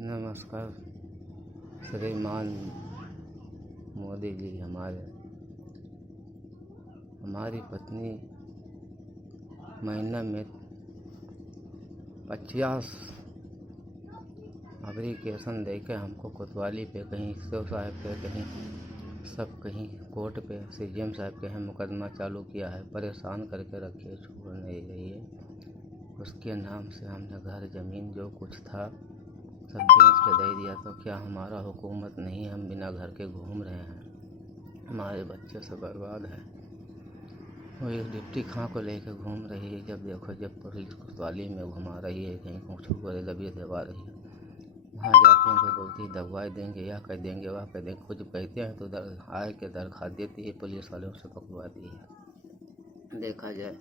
नमस्कार। श्रीमान मोदी जी, हमारी पत्नी महीना में 50 एप्लीकेशन देके हमको कोतवाली पे, कहीं सीओ साहब पे, कहीं कोर्ट पे, सीएम साहब के हैं मुकदमा चालू किया है। परेशान करके रखिए, छोड़ नहीं रही है। उसके नाम से हमने घर ज़मीन जो कुछ था सब बेच के दे दिया। तो क्या हमारा हुकूमत नहीं है? हम बिना घर के घूम रहे हैं, हमारे बच्चे सब बर्बाद हैं। वो एक डिप्टी खां को लेकर घूम रही है, जब देखो जब पुलिस कोतवाली में घुमा रही है, कहीं कुछ करे दबिए दबा रही है। वहाँ जाते हैं तो बोलती है दवाई देंगे, या कह देंगे, वह कह देंगे। कुछ कहते हैं तो आए के दरखा देती है, पुलिस वालों से पकड़वाती है। देखा जाए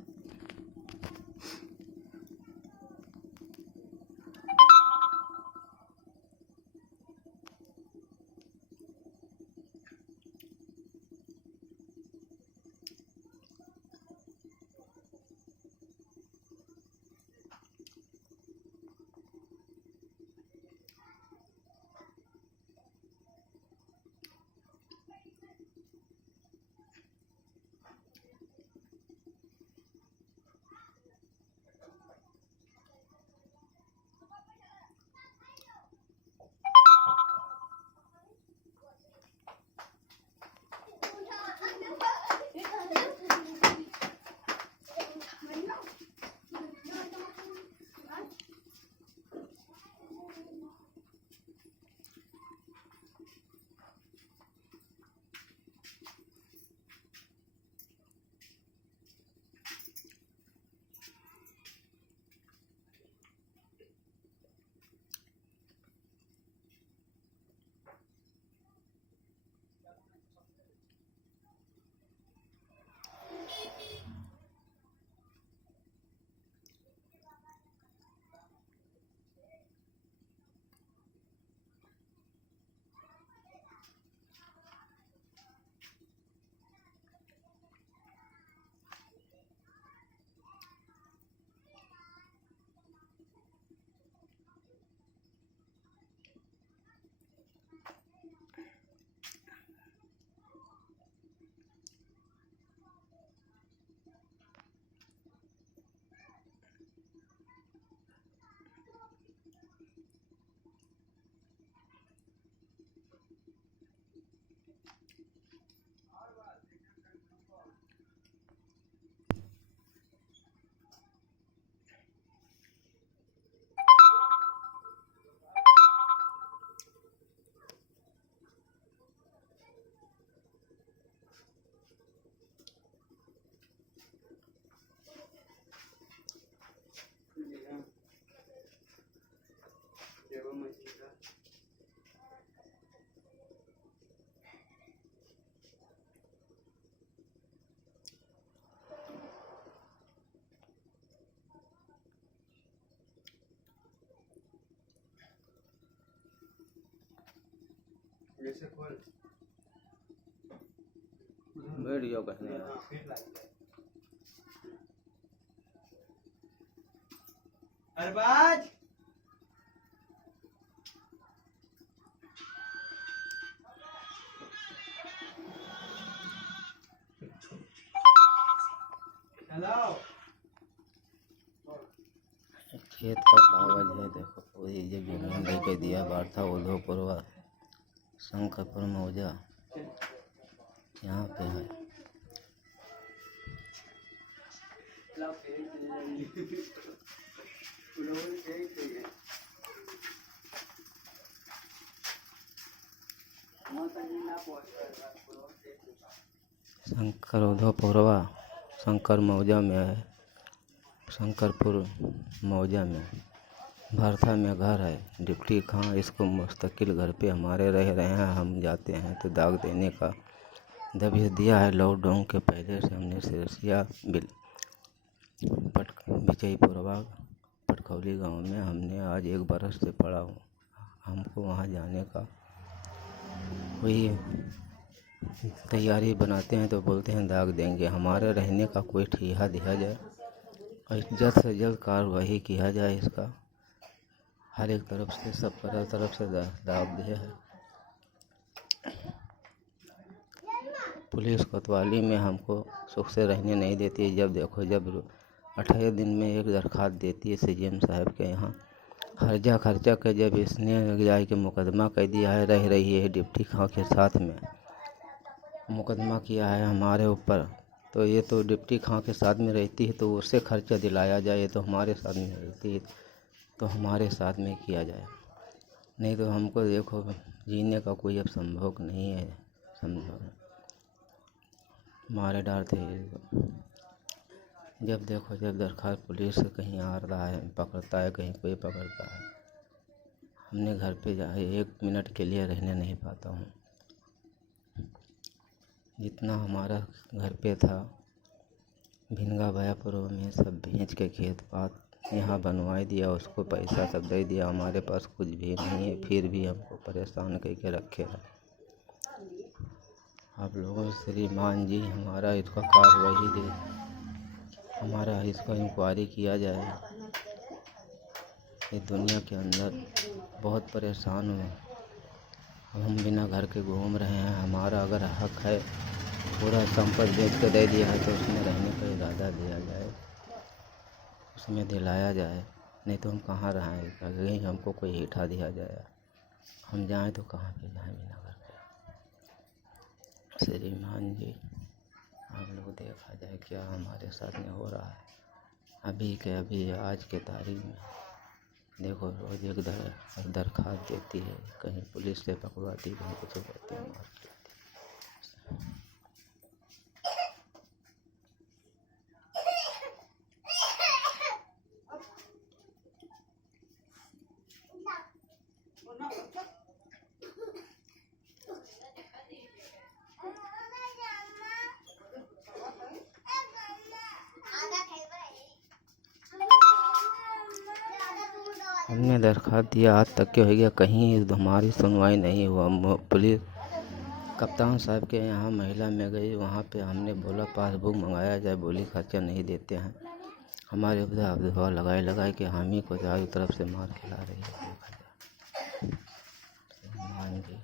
वीडियो कहने अरबाज हेलो। खेत का कागज है, देखो पूरी ये जमीन लेके दिया बारथा उधोपुरवा शंकरपुर मौजा यहाँ पे है। शंकर उधोपुरवा शंकर मौजा में है, शंकरपुर मौजा में भरथा में घर है। डिप्टी खां इसको मुस्तकिल घर पे हमारे रह रहे हैं, हम जाते हैं तो दाग देने का दबिश दिया है। लॉकडाउन के पहले से हमने सिरसिया विजयपुरवा पटखौली गांव में हमने आज 1 बरस से पड़ा हूँ। हमको वहाँ जाने का वही तैयारी बनाते हैं तो बोलते हैं दाग देंगे। हमारे रहने का कोई ठिया दिया जाए और जल्द से जल्द कार्रवाई किया जाए इसका। हर एक तरफ से सब तरफ से दबाव दिया है। पुलिस कोतवाली में हमको सुख से रहने नहीं देती है। जब देखो जब 18 दिन में एक दरखास्त देती है सीएम साहब के यहाँ हर्जा खर्चा के, जब इसने जाए के मुकदमा कर दिया है, रह रही है डिप्टी खां के साथ में मुकदमा किया है हमारे ऊपर, तो ये तो डिप्टी खां के साथ में रहती है तो उससे खर्चा दिलाया जाए। ये तो हमारे साथ में रहती है तो हमारे साथ में किया जाए, नहीं तो हमको देखो जीने का कोई अब संभव नहीं है। संभव मारे डालते हैं। जब देखो जब दरखास्त पुलिस से कहीं आ रहा है पकड़ता है, कहीं कोई पकड़ता है, हमने घर पे जाए 1 मिनट के लिए रहने नहीं पाता हूँ। जितना हमारा घर पे था भिनगा भयापुरों में सब बेच के खेत पात यहाँ बनवाई दिया, उसको पैसा सब दे दिया, हमारे पास कुछ भी नहीं है, फिर भी हमको परेशान करके रखे हैं। आप लोगों श्रीमान जी हमारा इसका कार्रवाई दे, हमारा इसका इंक्वायरी किया जाए। ये दुनिया के अंदर बहुत परेशान हुए, हम बिना घर के घूम रहे हैं। हमारा अगर हक है पूरा संपत्ति बेच के दे दिया है तो उसमें रहने का इरादा दिया जाए, उसमें दिलाया जाए, नहीं तो हम कहाँ रहें। कहीं हमको कोई हिठा दिया जाए, हम जाएं तो कहाँ पे जाएं बिना घर के। श्रीमान जी आप लोग देखा जाए क्या हमारे साथ में हो रहा है। अभी के अभी आज के तारीख में देखो रोज एक दरखास्त देती है, कहीं पुलिस से पकड़वाती, कहीं कुछ करती है, मार देती। हमने दरखास्त दिया आज तक के हो गया, कहीं हमारी सुनवाई नहीं हुआ। पुलिस कप्तान साहब के यहाँ महिला में गई, वहाँ पे हमने बोला पासबुक मंगाया जाए, बोली खर्चा नहीं देते हैं। हमारे उधर लगाए कि हम ही को चारों तरफ से मार खिला रही है। मान जी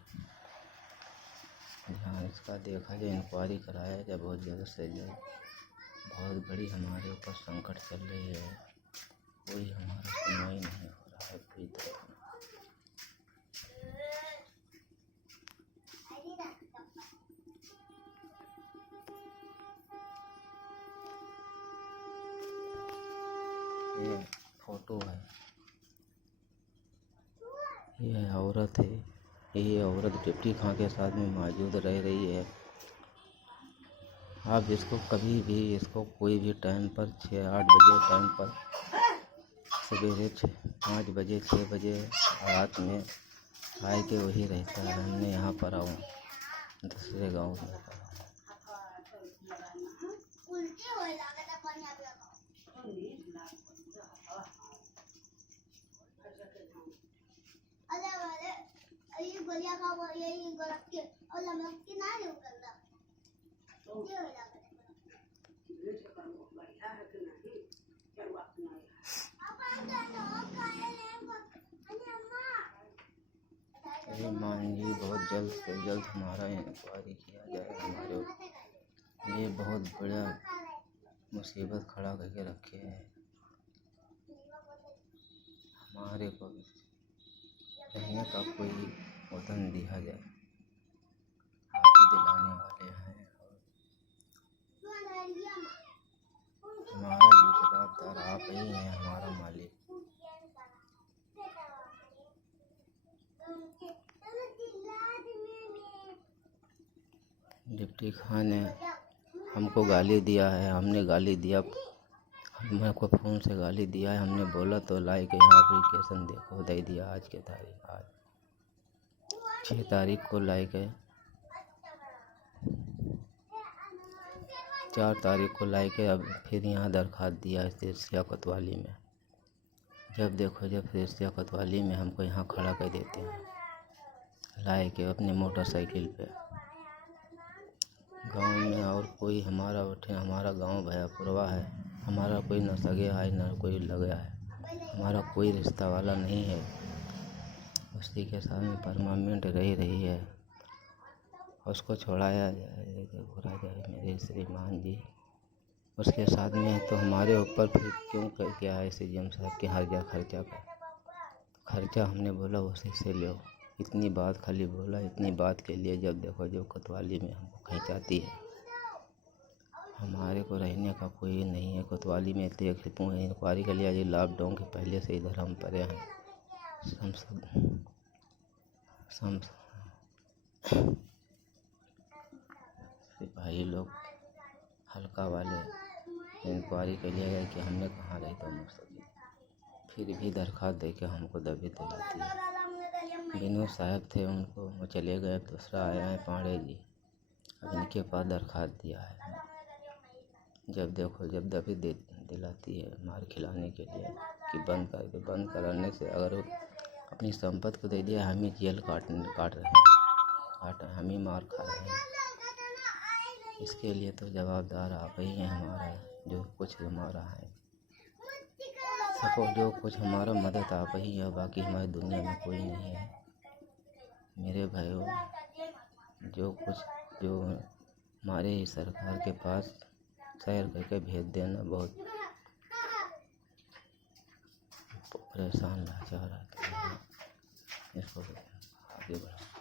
ध्यान इसका देखा जाए, इंक्वायरी कराया जाए बहुत जल्द से जल्द। बहुत बड़ी हमारे ऊपर संकट चल रही है, कोई हमारा सुनवाई नहीं हो रहा है कोई तरह। ये फोटो है, ये औरत है, ये औरत डिप्टी खां के साथ में मौजूद रह रही है। आप इसको कभी भी इसको कोई भी टाइम पर 6-8 बजे टाइम पर सवेरे 5 बजे 6 बजे रात में आए के वही रहता है। हमने यहाँ पर आऊँ दूसरे गांव में मान जी बहुत जल्द से जल्द हमारा इंक्वायरी किया जाए। हमारे ये बहुत बड़ा मुसीबत खड़ा करके रखे हैं, हमारे को रहने का कोई वतन दिया जाए। आप ही दिलाने वाले हैं और हमारा गुजरात आप ही हैं, हमारा मालिक। डिप्टी खां ने हमको गाली दिया है, हमने गाली दिया, मेरे को फ़ोन से गाली दिया है। हमने बोला तो लाई के यहाँ एप्लीकेशन देखो दे दिया। आज के तारीख आज 6 तारीख को लाई के 4 तारीख को लाई के अब फिर यहाँ दरखास्त दिया है सिरसिया कोतवाली में। जब देखो जब सिरसिया कोतवाली में हमको यहाँ खड़ा कर देते हैं लाए के अपने मोटरसाइकिल पे। गांव में और कोई हमारा गांव भयापुरवा है, हमारा कोई न सगे है न कोई लगा है। हमारा कोई रिश्ता वाला नहीं है, उसी के साथ में परमानेंट रही है। उसको छोड़ाया जाए, घुरा जाए मेरे श्रीमान जी, उसके साथ में तो हमारे ऊपर फिर क्यों कर क्या है सीएम साहब के हर जगह खर्चा का खर्चा हमने बोला उसी से लो। इतनी बात खाली बोला, इतनी बात के लिए जब देखो जो कोतवाली में हमको खींचाती है। हमारे को रहने का कोई नहीं है कोतवाली में। इतने इंक्वायरी के लिए आज लॉकडाउन के पहले से इधर हम पड़े हैं। सिपाही लोग हल्का वाले इंक्वायरी के लिए गए कि हमने कहाँ रही तो मुझसे, फिर भी दरख्वास्त दे के हमको दबे दिलाती है। विनोद साहब थे, उनको वो चले गए, दूसरा आया है पांडे जी, अब इनके पास दरख्वास्त दिया है। जब देखो जब दबे दिलाती है मार खिलाने के लिए कि बंद कर दे। बंद कराने से अगर अपनी संपत्ति को दे दिया, हम ही जेल काट रहे हैं, हम ही मार खा रहे हैं। इसके लिए तो जवाबदार आप ही हैं हमारा, जो कुछ हमारा है सबको, जो कुछ हमारा मदद आप ही है, बाकी हमारी दुनिया में कोई नहीं है। मेरे भाइयों, जो हमारे सरकार के पास शेयर करके भेज देना, बहुत परेशान लाचार आते हैं। इसको आगे बढ़ा।